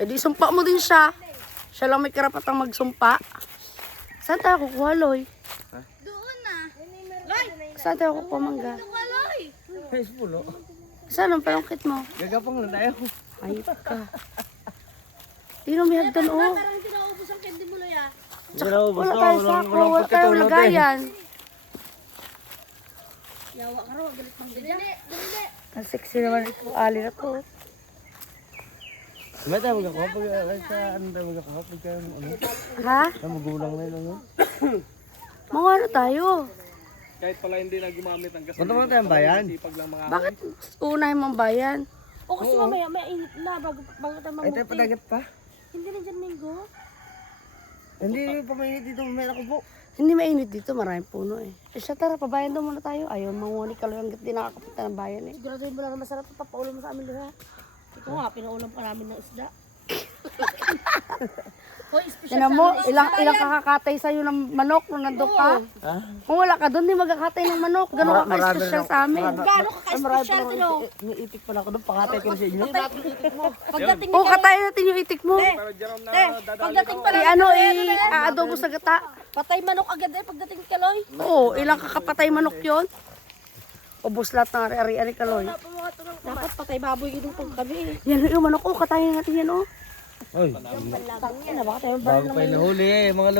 E di sumpa mo din siya. Siya lang may karapatang magsumpa. Saan tayo kukuha, Loy? Doon na. Loy! Saan tayo kukuha mangga? Doon ka, Loy! Ay, pulo. Saan ang palangkit mo? Gagapang na tayo. Ayop ka. Di na may hagdan, oh. Parang hindi naubos ang candy mo, Loy, ah. Wala tayo sako, wala tayong lagayan. Yawa ka raw, galit pang dili. Dili. Ang sexy naman ito, ali na to. May tayo magkakuha pag ano tayo magkakuha pag ano. Ha? Magulang na yun ano. Mga ano tayo? Kahit pala hindi na gumamit ng gas. Punta mo tayong bayan. Sipag lang mga Bakit unahin mong bayan? O kasi mamaya, may init na bago tayo Ay, tayo mamuti. padagat pa. Hindi na dyan, Minggo. Hindi pa mainit dito. Meron ko po. Hindi mainit dito, maraming puno eh. Eh siya, tara, pabayan daw muna tayo. Ayaw, manguni ka lang hanggat di nakakapunta ng bayan eh. Siguraduhin mo lang na masarap ito. Papaulam mo sa amin, Loy, ha. Ito nga, pinaulam pa namin ng isda. Hoy, special Yan mo, ilang kakakatay sa'yo ng manok nung nandun ka. Ha? Kung wala ka doon, di magkakatay ng manok. Ganun ka ka-special sa amin. Gaano ka-special, Tino? May itik pala ako doon. Pakatay ko na sa inyo. Pagdating Oo, katayin natin yung itik mo. pagdating pa lang, I-ano, i-adobo sa gata. patay manok agad eh, pagdating ka, Loy. Oo, ilang kakapatay manok yon. Ubus lahat ng ari-ari kaloy. Dapat patay baboy yung pag kami eh. Yan yung manok, oh, katayin natin yan, oh. Oy, Tangin na, baka tayo bago pa yung nahuli eh. Mga